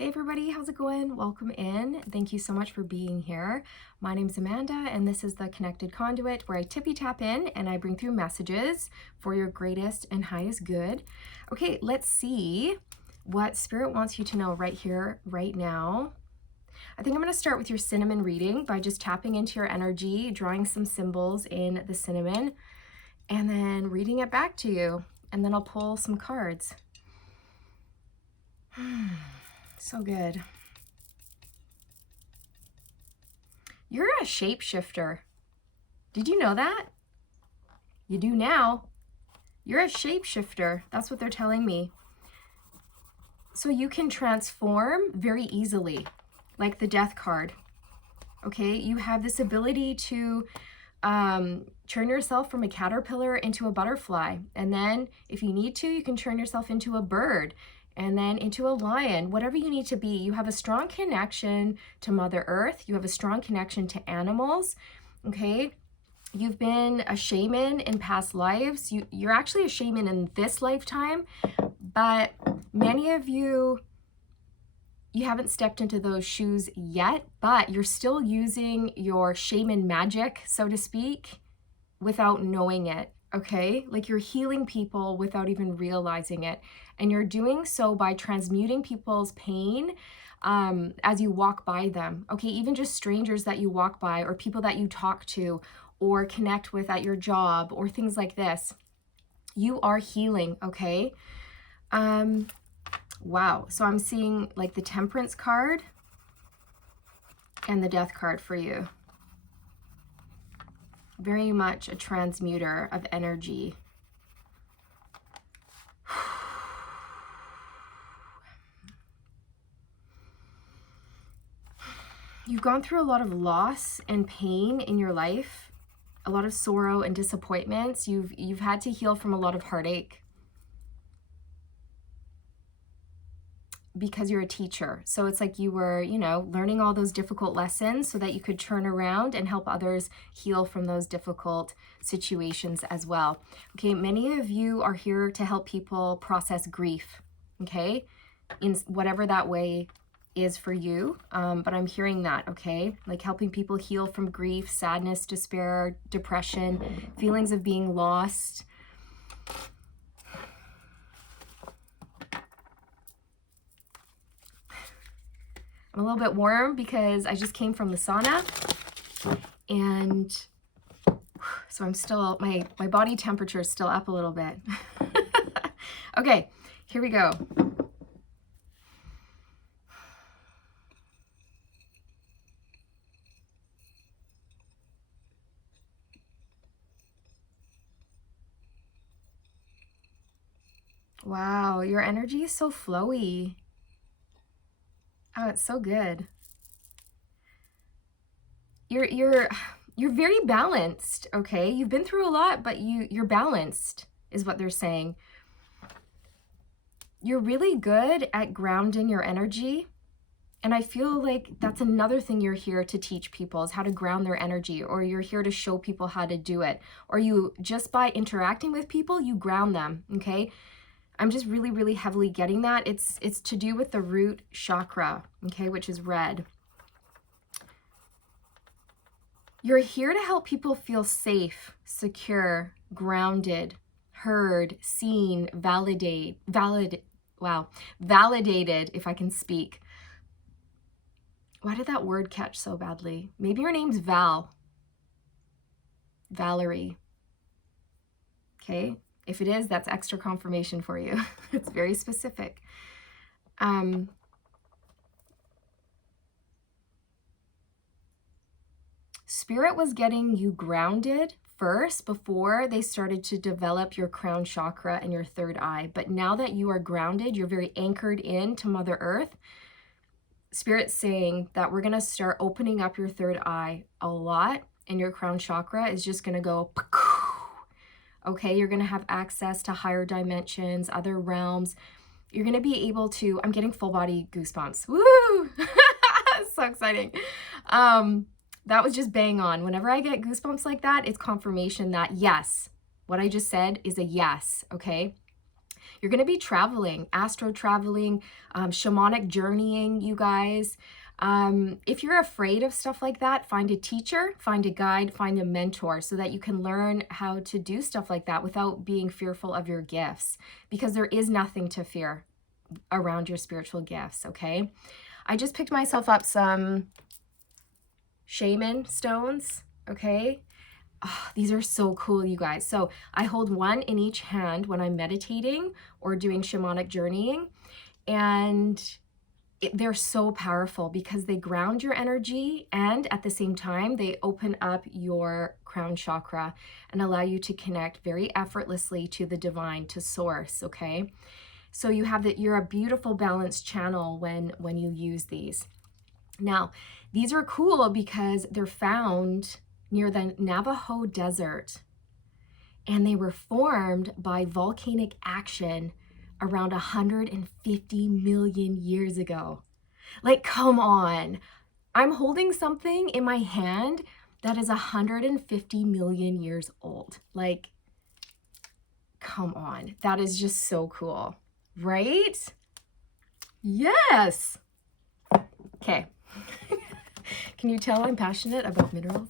Hey everybody, how's it going? Welcome in. Thank you so much for being here. My name's Amanda and this is the Connected Conduit where I tippy tap in and I bring through messages for your greatest and highest good. Okay, let's see what Spirit wants you to know right here, right now. I think I'm going to start with your cinnamon reading by just tapping into your energy, drawing some symbols in the cinnamon, and then reading it back to you. And then I'll pull some cards. So good. You're a shapeshifter. Did you know that? You do now. You're a shapeshifter. That's what they're telling me. So you can transform very easily, like the death card. Okay, you have this ability to turn yourself from a caterpillar into a butterfly. And then if you need to, you can turn yourself into a bird and then into a lion, whatever you need to be. You have a strong connection to Mother Earth. You have a strong connection to animals, okay? You've been a shaman in past lives. You're actually a shaman in this lifetime, but many of you haven't stepped into those shoes yet, but you're still using your shaman magic, so to speak, without knowing it. Okay, like you're healing people without even realizing it. And you're doing so by transmuting people's pain as you walk by them. Okay, even just strangers that you walk by or people that you talk to or connect with at your job or things like this. You are healing, okay? Wow, so I'm seeing like the Temperance card and the Death card for you. Very much a transmuter of energy. You've gone through a lot of loss and pain in your life, a lot of sorrow and disappointments. You've had to heal from a lot of heartache because you're a teacher. So it's like you were, learning all those difficult lessons so that you could turn around and help others heal from those difficult situations as well. Okay, many of you are here to help people process grief, okay, in whatever that way is for you, but I'm hearing that, okay, like helping people heal from grief, sadness, despair, depression, feelings of being lost. I'm a little bit warm because I just came from the sauna, and so I'm still, my body temperature is still up a little bit. Okay, here we go. Wow, your energy is so flowy. Oh, it's so good. You're very balanced, okay? You've been through a lot, but you're balanced, is what they're saying. You're really good at grounding your energy. And I feel like that's another thing you're here to teach people, is how to ground their energy, or you're here to show people how to do it. Or you, just by interacting with people, you ground them, okay? I'm just really, really heavily getting that. It's to do with the root chakra, okay, which is red. You're here to help people feel safe, secure, grounded, heard, seen, validated, if I can speak. Why did that word catch so badly? Maybe your name's Valerie. Okay, if it is, that's extra confirmation for you. It's very specific. Spirit was getting you grounded first before they started to develop your crown chakra and your third eye. But now that you are grounded, you're very anchored into Mother Earth. Spirit's saying that we're going to start opening up your third eye a lot, and your crown chakra is just going to go, okay? You're going to have access to higher dimensions, other realms. You're going to be able to, I'm getting full body goosebumps. Woo! So exciting. That was just bang on. Whenever I get goosebumps like that, it's confirmation that yes, what I just said is a yes, okay? You're going to be traveling, astro traveling, shamanic journeying, you guys. If you're afraid of stuff like that, find a teacher, find a guide, find a mentor so that you can learn how to do stuff like that without being fearful of your gifts, because there is nothing to fear around your spiritual gifts, okay? I just picked myself up some Shaman stones, okay? Oh, these are so cool, you guys. So I hold one in each hand when I'm meditating or doing shamanic journeying, and they're so powerful because they ground your energy, and at the same time they open up your crown chakra and allow you to connect very effortlessly to the divine, to source, okay? So you're a beautiful balanced channel when you use these. Now, these are cool because they're found near the Navajo desert, and they were formed by volcanic action around 150 million years ago. Like, come on. I'm holding something in my hand that is 150 million years old. Like, come on. That is just so cool, right? Yes. Okay. Can you tell I'm passionate about minerals?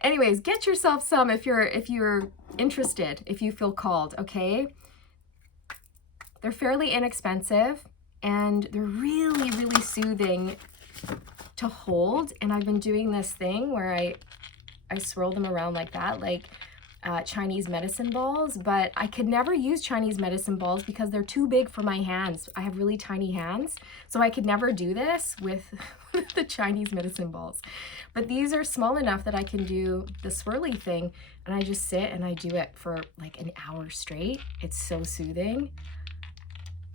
Anyways, get yourself some if you're interested, if you feel called, okay? They're fairly inexpensive and they're really, really soothing to hold. And I've been doing this thing where I swirl them around like that, like Chinese medicine balls, but I could never use Chinese medicine balls because they're too big for my hands. I have really tiny hands, so I could never do this with the Chinese medicine balls. But these are small enough that I can do the swirly thing, and I just sit and I do it for like an hour straight. It's so soothing.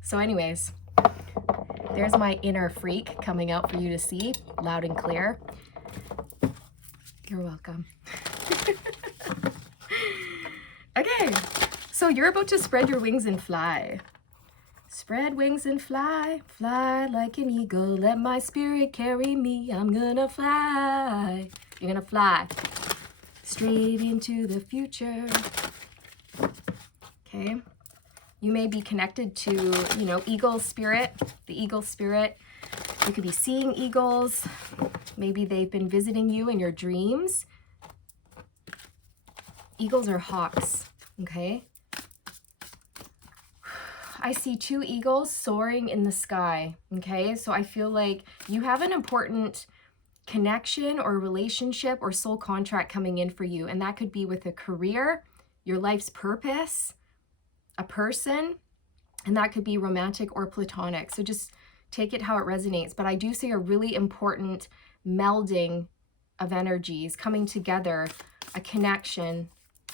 So anyways, there's my inner freak coming out for you to see loud and clear. You're welcome. Okay, so you're about to spread your wings and fly. Spread wings and fly, fly like an eagle. Let my spirit carry me. I'm gonna fly. You're gonna fly straight into the future. Okay. You may be connected to, eagle spirit, the eagle spirit. You could be seeing eagles. Maybe they've been visiting you in your dreams. Eagles are hawks, okay? I see 2 eagles soaring in the sky, okay? So I feel like you have an important connection or relationship or soul contract coming in for you, and that could be with a career, your life's purpose, a person, and that could be romantic or platonic. So just take it how it resonates. But I do see a really important melding of energies coming together, a connection,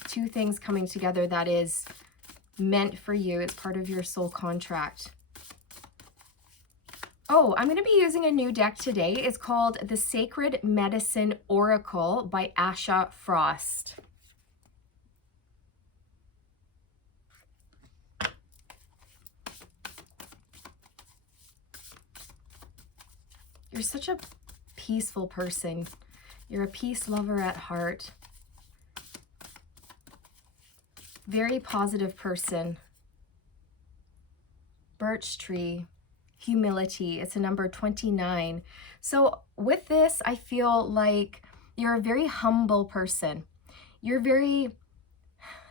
2 things coming together that is meant for you. It's part of your soul contract. Oh, I'm going to be using a new deck today. It's called the Sacred Medicine Oracle by Asha Frost. You're such a peaceful person. You're a peace lover at heart. Very positive person. Birch tree. Humility. It's a number 29. So with this, I feel like you're a very humble person. You're very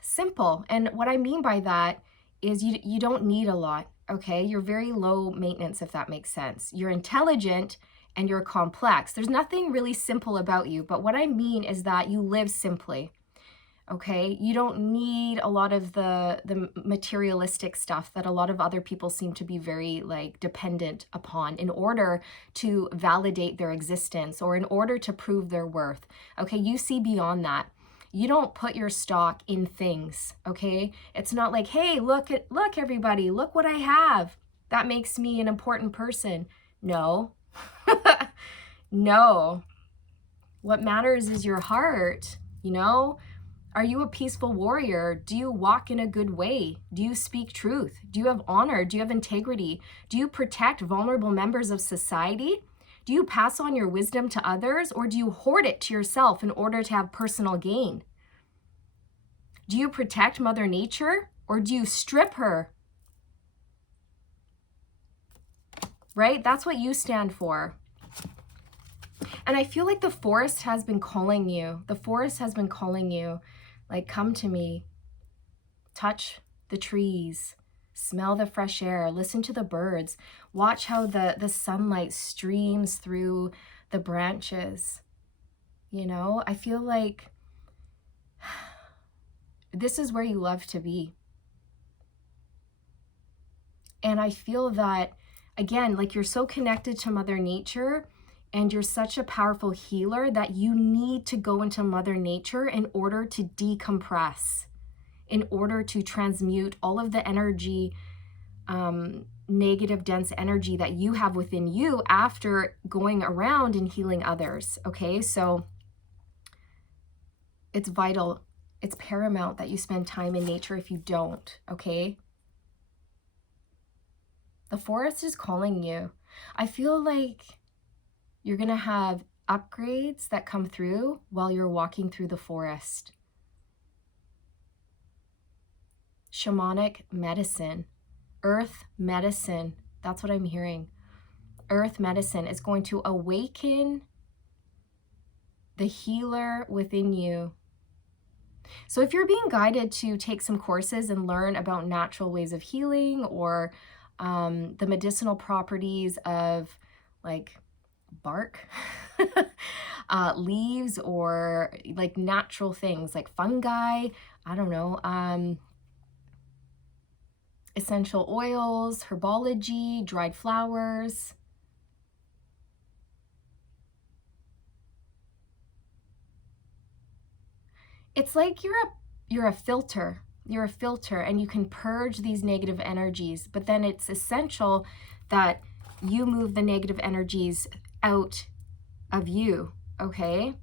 simple. And what I mean by that is you don't need a lot, okay? You're very low maintenance, if that makes sense. You're intelligent and you're complex. There's nothing really simple about you, but what I mean is that you live simply. Okay, you don't need a lot of the materialistic stuff that a lot of other people seem to be very dependent upon in order to validate their existence or in order to prove their worth. Okay, you see beyond that. You don't put your stock in things, okay? It's not like, hey, look everybody, look what I have. That makes me an important person. No. No. What matters is your heart, Are you a peaceful warrior? Do you walk in a good way? Do you speak truth? Do you have honor? Do you have integrity? Do you protect vulnerable members of society? Do you pass on your wisdom to others, or do you hoard it to yourself in order to have personal gain? Do you protect Mother Nature? Or do you strip her? Right? That's what you stand for. And I feel like the forest has been calling you. The forest has been calling you. Like, come to me. Touch the trees. Smell the fresh air. Listen to the birds. Watch how the sunlight streams through the branches. You know, I feel like this is where you love to be. And I feel that, again, like you're so connected to Mother Nature and you're such a powerful healer that you need to go into Mother Nature in order to decompress, in order to transmute all of the energy, negative, dense energy that you have within you after going around and healing others. Okay, so it's vital, it's paramount that you spend time in nature if you don't, okay? The forest is calling you. I feel like you're gonna have upgrades that come through while you're walking through the forest. Shamanic medicine, earth medicine, that's what I'm hearing. Earth medicine is going to awaken the healer within you. So if you're being guided to take some courses and learn about natural ways of healing or the medicinal properties of like bark, leaves, or like natural things like fungi, I don't know, essential oils, herbology, dried flowers. It's like you're a filter. You're a filter and you can purge these negative energies, but then it's essential that you move the negative energies out of you, okay?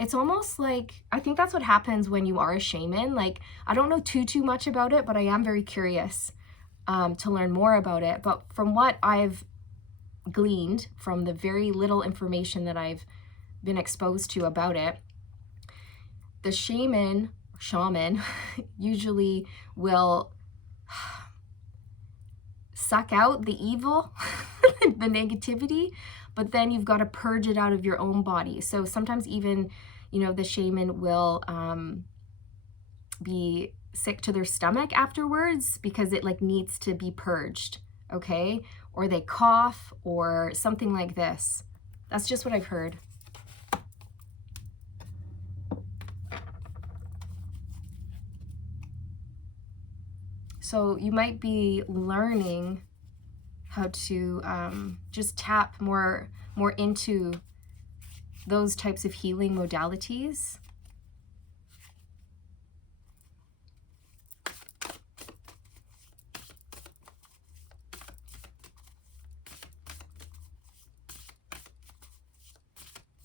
It's almost like, I think that's what happens when you are a shaman. Like, I don't know too much about it, but I am very curious to learn more about it. But from what I've gleaned from the very little information that I've been exposed to about it, the shaman usually will suck out the evil, the negativity, but then you've got to purge it out of your own body. So sometimes even, you know, the shaman will be sick to their stomach afterwards because it like needs to be purged, okay? Or they cough or something like this. That's just what I've heard. So you might be learning how to just tap more into those types of healing modalities.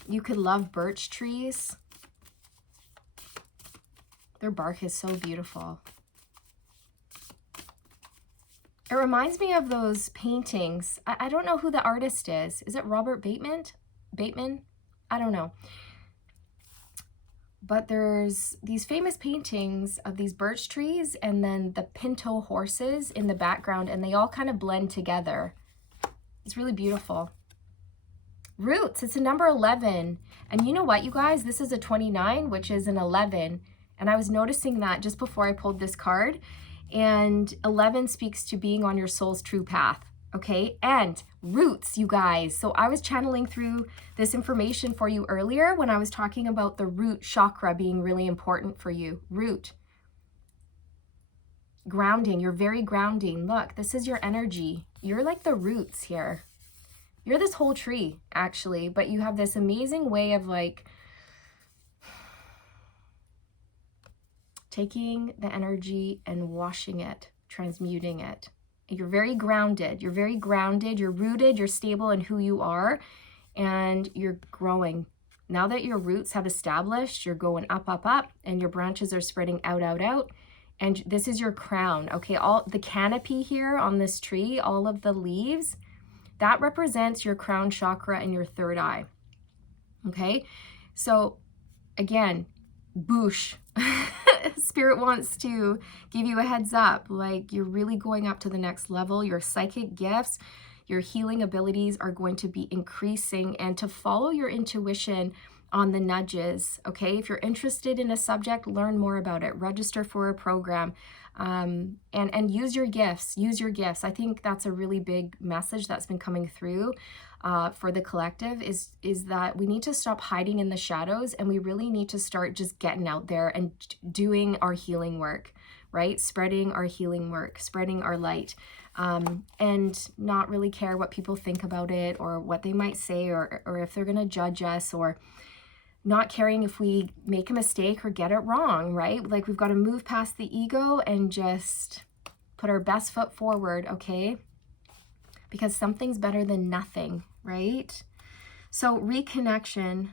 You could love birch trees. Their bark is so beautiful. It reminds me of those paintings. I don't know who the artist is. Is it Robert Bateman? I don't know. But there's these famous paintings of these birch trees and then the pinto horses in the background, and they all kind of blend together. It's really beautiful. Roots, it's a number 11. And you know what, you guys? This is a 29, which is an 11. And I was noticing that just before I pulled this card. And 11 speaks to being on your soul's true path, okay? And roots, you guys. So I was channeling through this information for you earlier when I was talking about the root chakra being really important for you. Root. Grounding, you're very grounding. Look, this is your energy. You're like the roots here. You're this whole tree, actually, but you have this amazing way of like taking the energy and washing it, transmuting it. You're very grounded. You're very grounded. You're rooted. You're stable in who you are, and you're growing. Now that your roots have established, you're going up, up, up, and your branches are spreading out, out, out. And this is your crown, okay? All the canopy here on this tree, all of the leaves, that represents your crown chakra and your third eye, okay? So again, boosh. Spirit wants to give you a heads up, like you're really going up to the next level. Your psychic gifts, your healing abilities are going to be increasing, and to follow your intuition on the nudges, okay? If you're interested in a subject, learn more about it. Register for a program, and use your gifts. Use your gifts. I think that's a really big message that's been coming through for the collective is that we need to stop hiding in the shadows, and we really need to start just getting out there and doing our healing work, right? Spreading our healing work, spreading our light. And not really care what people think about it or what they might say, or if they're going to judge us, or not caring if we make a mistake or get it wrong, right? Like we've got to move past the ego and just put our best foot forward, okay? Because something's better than nothing, right? So reconnection.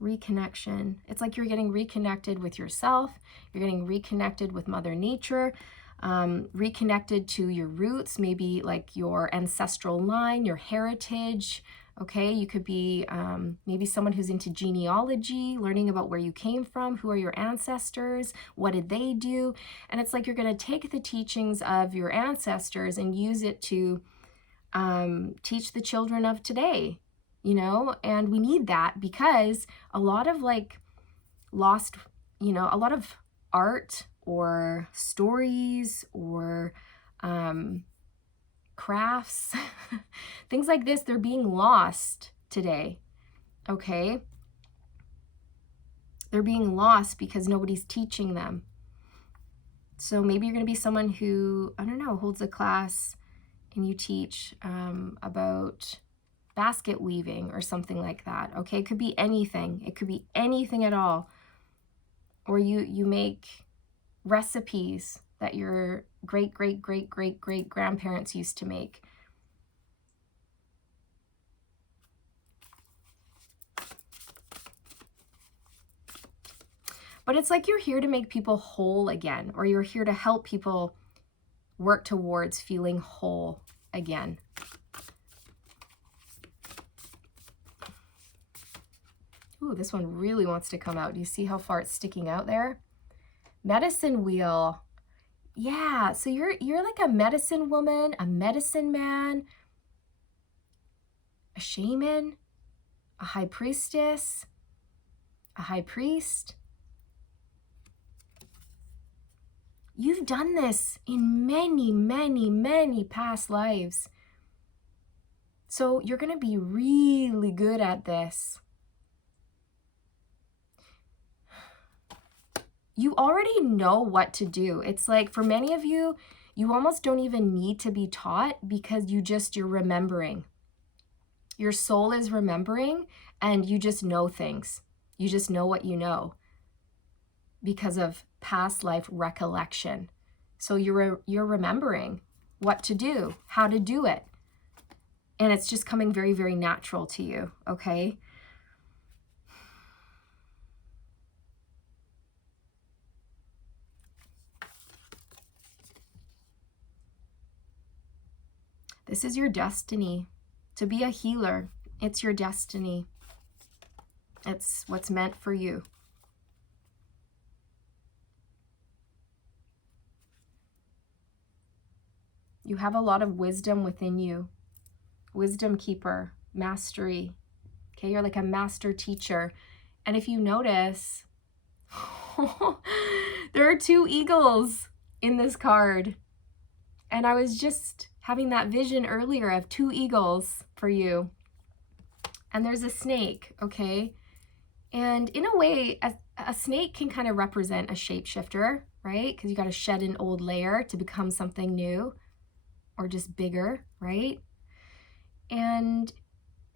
It's like you're getting reconnected with yourself. You're getting reconnected with Mother Nature. Reconnected to your roots, maybe like your ancestral line, your heritage, okay? You could be maybe someone who's into genealogy, learning about where you came from, who are your ancestors, what did they do? And it's like you're going to take the teachings of your ancestors and use it to teach the children of today, you know? And we need that because a lot of like lost, you know, a lot of art or stories or crafts, things like this, they're being lost today, okay? They're being lost because nobody's teaching them. So maybe you're going to be someone who, I don't know, holds a class and you teach about basket weaving or something like that, okay? It could be anything. It could be anything at all. Or you make recipes that your great grandparents used to make. But it's like you're here to make people whole again, or you're here to help people work towards feeling whole again. Ooh, this one really wants to come out. Do you see how far it's sticking out there? Medicine wheel. Yeah, so you're like a medicine woman, a medicine man, a shaman, a high priestess, a high priest. You've done this in many past lives. So you're going to be really good at this. You already know what to do. It's like for many of you, you almost don't even need to be taught because you're remembering. Your soul is remembering and you just know things. You just know what you know because of past life recollection. So you're remembering what to do, how to do it. And it's just coming very natural to you, okay? This is your destiny. To be a healer, it's your destiny. It's what's meant for you. You have a lot of wisdom within you. Wisdom keeper, mastery. Okay, you're like a master teacher. And if you notice, there are 2 eagles in this card. And I was just having that vision earlier of 2 eagles for you. And there's a snake, okay? And in a way, a snake can kind of represent a shapeshifter, right? Because you got to shed an old layer to become something new or just bigger, right? And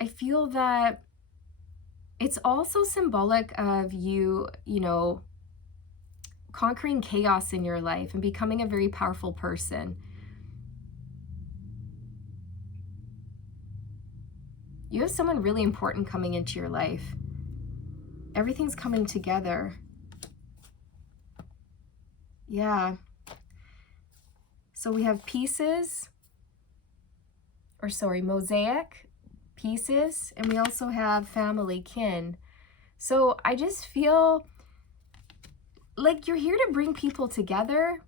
I feel that it's also symbolic of you know, conquering chaos in your life and becoming a very powerful person. You have someone really important coming into your life. Everything's coming together. Yeah. So we have pieces, or sorry, mosaic, pieces, and we also have family, kin. So I just feel like you're here to bring people together,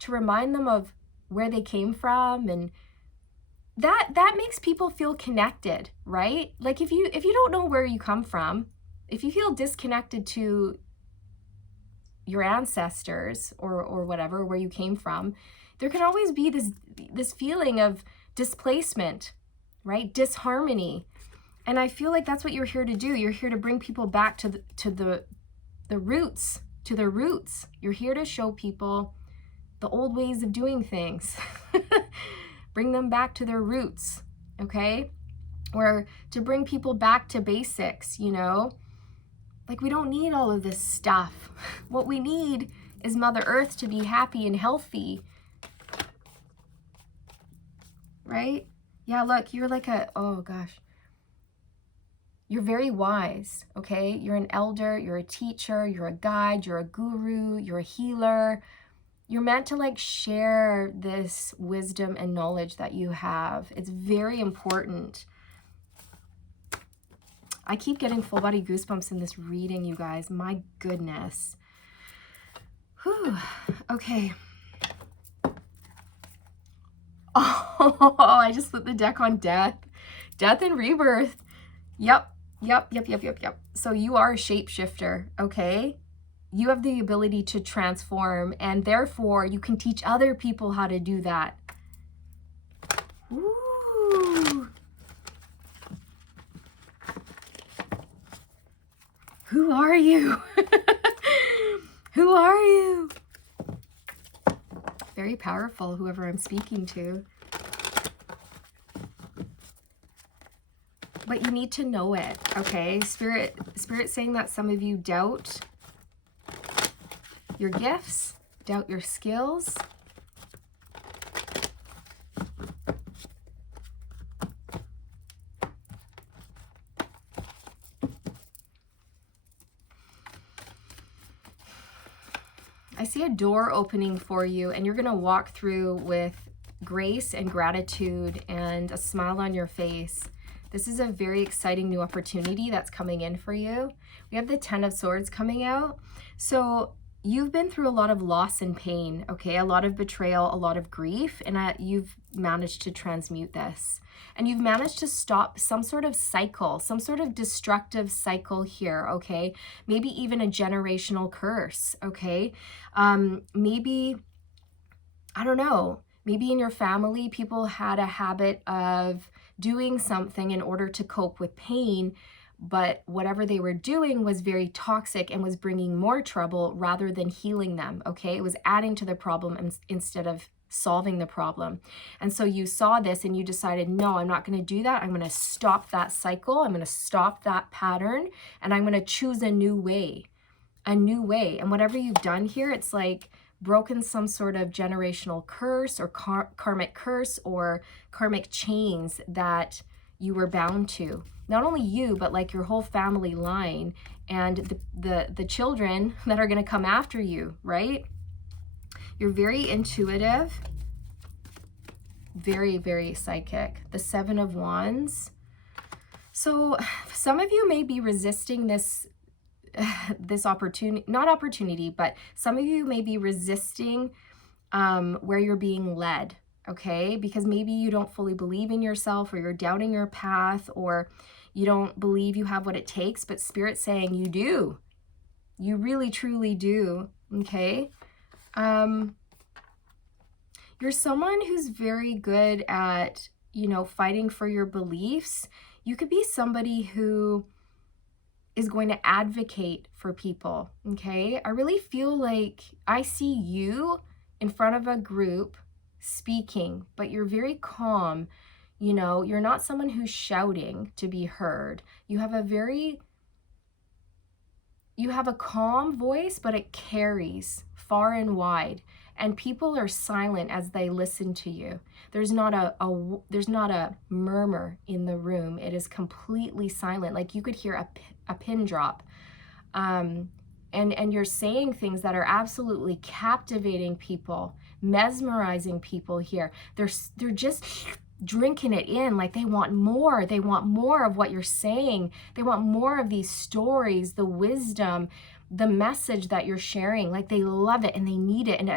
to remind them of where they came from, and that makes people feel connected, right? Like if you don't know where you come from, if you feel disconnected to your ancestors or whatever, where you came from, there can always be this feeling of displacement, right? Disharmony. And I feel like that's what you're here to do. You're here to bring people back to the roots, to their roots. You're here to show people the old ways of doing things. Bring them back to their roots, okay? Or to bring people back to basics, you know? Like, we don't need all of this stuff. What we need is Mother Earth to be happy and healthy, right? Yeah, look, you're like oh gosh. You're very wise, okay? You're an elder, you're a teacher, you're a guide, you're a guru, you're a healer. You're meant to like share this wisdom and knowledge that you have. It's very important. I keep getting full body goosebumps in this reading, you guys. My goodness. Whew. Okay. Oh, I just put the deck on death. Death and rebirth. Yep. So you are a shapeshifter, okay? You have the ability to transform, and therefore you can teach other people how to do that. Ooh. Who are you? Who are you? Very powerful, whoever I'm speaking to. But you need to know it, okay? Spirit's saying that some of you doubt your gifts, doubt your skills. I see a door opening for you, and you're going to walk through with grace and gratitude and a smile on your face. This is a very exciting new opportunity that's coming in for you. We have the 10 of Swords coming out. So you've been through a lot of loss and pain, okay? A lot of betrayal, a lot of grief, and you've managed to transmute this. And you've managed to stop some sort of cycle, some sort of destructive cycle here, okay? Maybe even a generational curse, okay? Maybe, I don't know, maybe in your family, people had a habit of doing something in order to cope with pain, but whatever they were doing was very toxic and was bringing more trouble rather than healing them, okay? It was adding to the problem instead of solving the problem. And so you saw this and you decided, no, I'm not going to do that. I'm going to stop that cycle. I'm going to stop that pattern, and I'm going to choose a new way, a new way. And whatever you've done here, it's like broken some sort of generational curse or karmic curse or karmic chains that you were bound to. Not only you, but like your whole family line and the children that are going to come after you, right? You're very intuitive, very, very psychic. The 7 of Wands. So some of you may be resisting this opportunity, not opportunity, but some of you may be resisting where you're being led, okay? Because maybe you don't fully believe in yourself, or you're doubting your path, or you don't believe you have what it takes, but Spirit's saying you do. You really, truly do, okay? You're someone who's very good at, you know, fighting for your beliefs. You could be somebody who is going to advocate for people, okay? I really feel like I see you in front of a group speaking, but you're very calm. You know, you're not someone who's shouting to be heard. You have a calm voice, but it carries far and wide, and people are silent as they listen to you. There's not a murmur in the room. It is completely silent. Like you could hear a pin drop. And you're saying things that are absolutely captivating people, mesmerizing people here. They're just drinking it in, like they want more. They want more of what you're saying. They want more of these stories, the wisdom, the message that you're sharing. Like they love it and they need it, and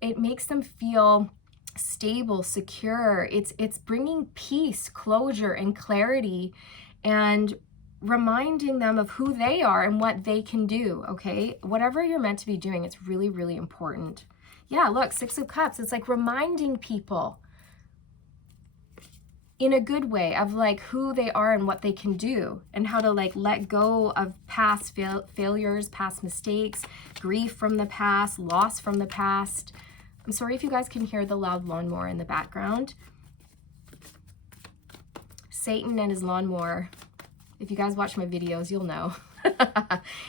it makes them feel stable, secure. It's bringing peace, closure, and clarity, and reminding them of who they are and what they can do, okay? Whatever you're meant to be doing, it's really, really important. Yeah, look, Six of Cups. It's like reminding people in a good way of like who they are and what they can do, and how to like let go of past failures, past mistakes, grief from the past, loss from the past. I'm sorry if you guys can hear the loud lawnmower in the background. Satan and his lawnmower. If you guys watch my videos, you'll know.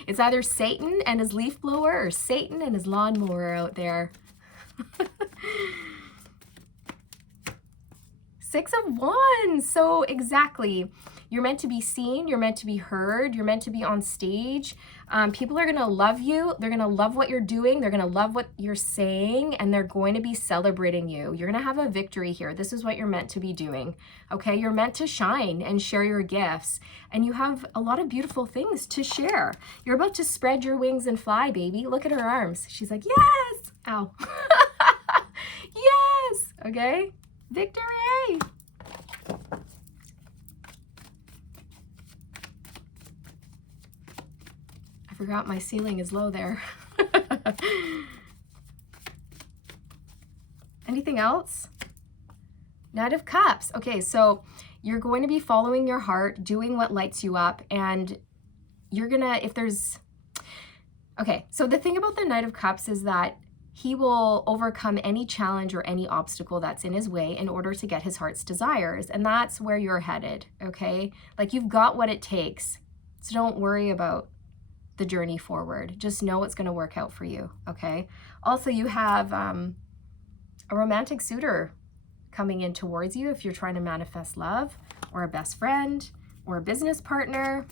It's either Satan and his leaf blower or Satan and his lawnmower out there. Six of Wands. So exactly. You're meant to be seen. You're meant to be heard. You're meant to be on stage. People are going to love you. They're going to love what you're doing. They're going to love what you're saying, and they're going to be celebrating you. You're going to have a victory here. This is what you're meant to be doing. Okay. You're meant to shine and share your gifts, and you have a lot of beautiful things to share. You're about to spread your wings and fly, baby. Look at her arms. She's like, yes. Ow. Yes. Okay. Victory. I forgot my ceiling is low there. Anything else? Knight of Cups. Okay, so you're going to be following your heart, doing what lights you up, and you're gonna, if there's, okay, so the thing about the Knight of Cups is that he will overcome any challenge or any obstacle that's in his way in order to get his heart's desires. And that's where you're headed, okay? Like you've got what it takes. So don't worry about the journey forward. Just know it's going to work out for you, okay? Also, you have a romantic suitor coming in towards you if you're trying to manifest love, or a best friend, or a business partner.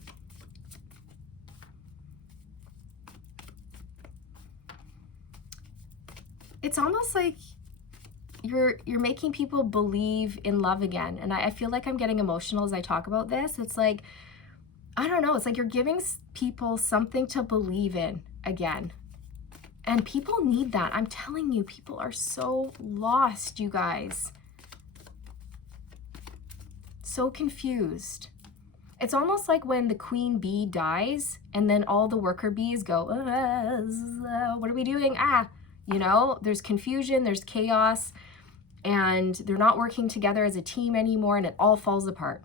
It's almost like you're making people believe in love again. And I feel like I'm getting emotional as I talk about this. It's like, I don't know, it's like you're giving people something to believe in again. And people need that. I'm telling you, people are so lost, you guys. So confused. It's almost like when the queen bee dies and then all the worker bees go, what are we doing? You know, there's confusion, there's chaos, and they're not working together as a team anymore, and it all falls apart,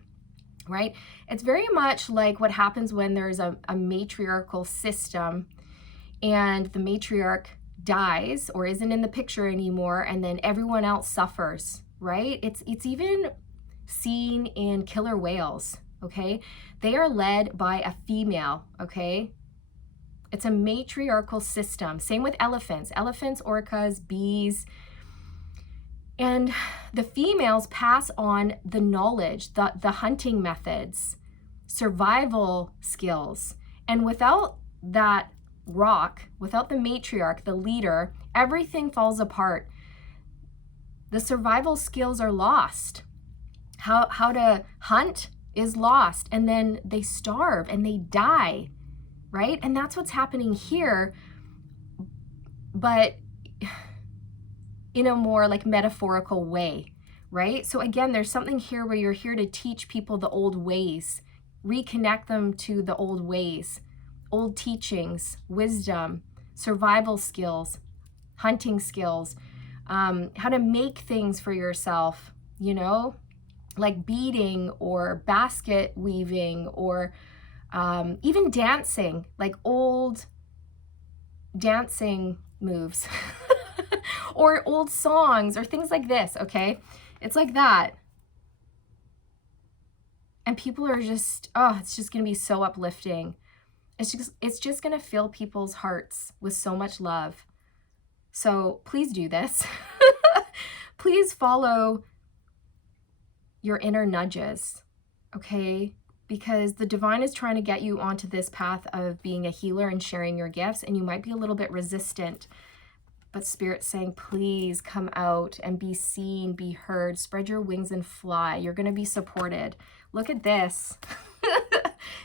right? It's very much like what happens when there's a matriarchal system and the matriarch dies or isn't in the picture anymore, and then everyone else suffers, right? It's even seen in killer whales, okay? They are led by a female, okay? It's a matriarchal system. Same with elephants, orcas, bees. And the females pass on the knowledge, the hunting methods, survival skills. And without that rock, without the matriarch, the leader, everything falls apart. The survival skills are lost. How to hunt is lost, and then they starve and they die. Right? And that's what's happening here, but in a more like metaphorical way, right? So again, there's something here where you're here to teach people the old ways, reconnect them to the old ways, old teachings, wisdom, survival skills, hunting skills, how to make things for yourself, you know, like beading or basket weaving, or even dancing, like old dancing moves or old songs or things like this, okay? It's like that. And people are just, oh, it's just going to be so uplifting. It's just going to fill people's hearts with so much love. So please do this. Please follow your inner nudges, okay? Because the divine is trying to get you onto this path of being a healer and sharing your gifts, and you might be a little bit resistant, but Spirit's saying, please come out and be seen, be heard, spread your wings and fly. You're going to be supported. Look at this.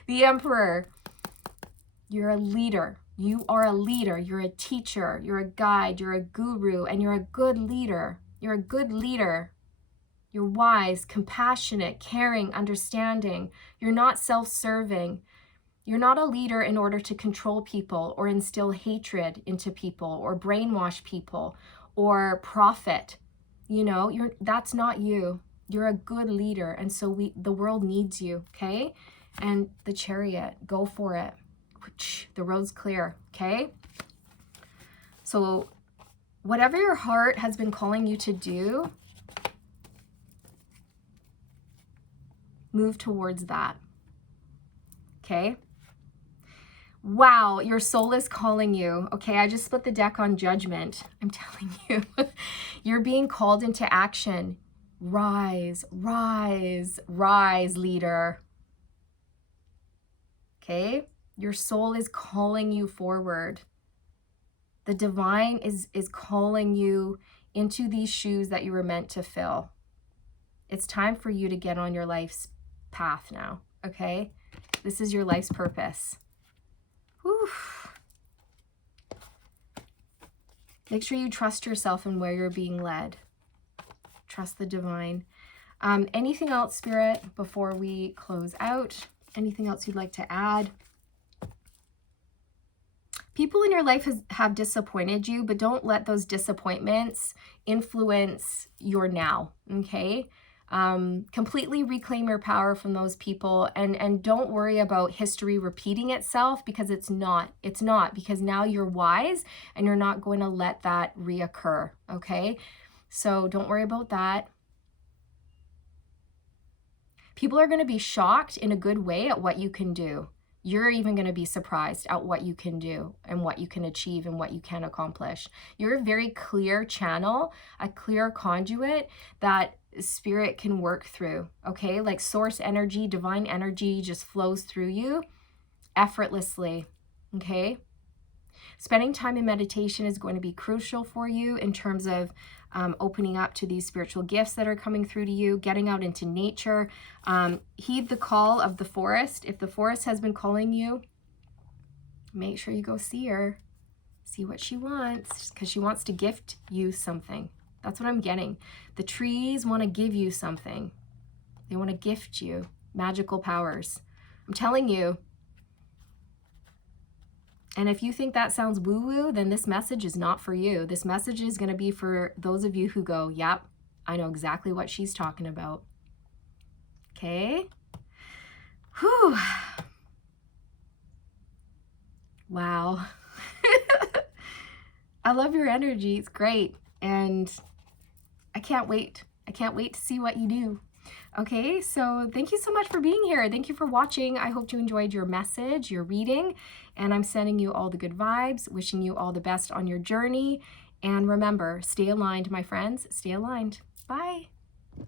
The Emperor. You're a leader. You are a leader, you're a teacher, you're a guide, you're a guru, and you're a good leader. You're a good leader. You're wise, compassionate, caring, understanding. You're not self-serving. You're not a leader in order to control people or instill hatred into people or brainwash people or profit. You know, that's not you. You're a good leader, and so the world needs you, okay? And the Chariot, go for it. The road's clear, okay? So whatever your heart has been calling you to do, move towards that, okay? Wow, your soul is calling you. Okay, I just split the deck on Judgment. I'm telling you, you're being called into action. Rise, rise, rise, leader. Okay, your soul is calling you forward. The divine is calling you into these shoes that you were meant to fill. It's time for you to get on your life's path now, okay? This is your life's purpose. Whew. Make sure you trust yourself and where you're being led. Trust the divine. Anything else, Spirit, before we close out? Anything else you'd like to add? People in your life have disappointed you, but don't let those disappointments influence your now, okay? Completely reclaim your power from those people, and don't worry about history repeating itself, because it's not, because now you're wise and you're not going to let that reoccur, okay? So don't worry about that. People are going to be shocked in a good way at what you can do. You're even going to be surprised at what you can do and what you can achieve and what you can accomplish. You're a very clear channel, a clear conduit that Spirit can work through, okay? Like source energy, divine energy just flows through you effortlessly, okay? Spending time in meditation is going to be crucial for you in terms of opening up to these spiritual gifts that are coming through to you, getting out into nature. Heed the call of the forest. If the forest has been calling you, make sure you go see her. See what she wants, because she wants to gift you something. That's what I'm getting. The trees want to give you something. They want to gift you magical powers. I'm telling you. And if you think that sounds woo-woo, then this message is not for you. This message is going to be for those of you who go, yep, I know exactly what she's talking about. Okay? Whew. Wow. I love your energy. It's great. And I can't wait. I can't wait to see what you do. Okay, so thank you so much for being here. Thank you for watching. I hope you enjoyed your message, your reading, and I'm sending you all the good vibes, wishing you all the best on your journey. And remember, stay aligned, my friends. Stay aligned. Bye.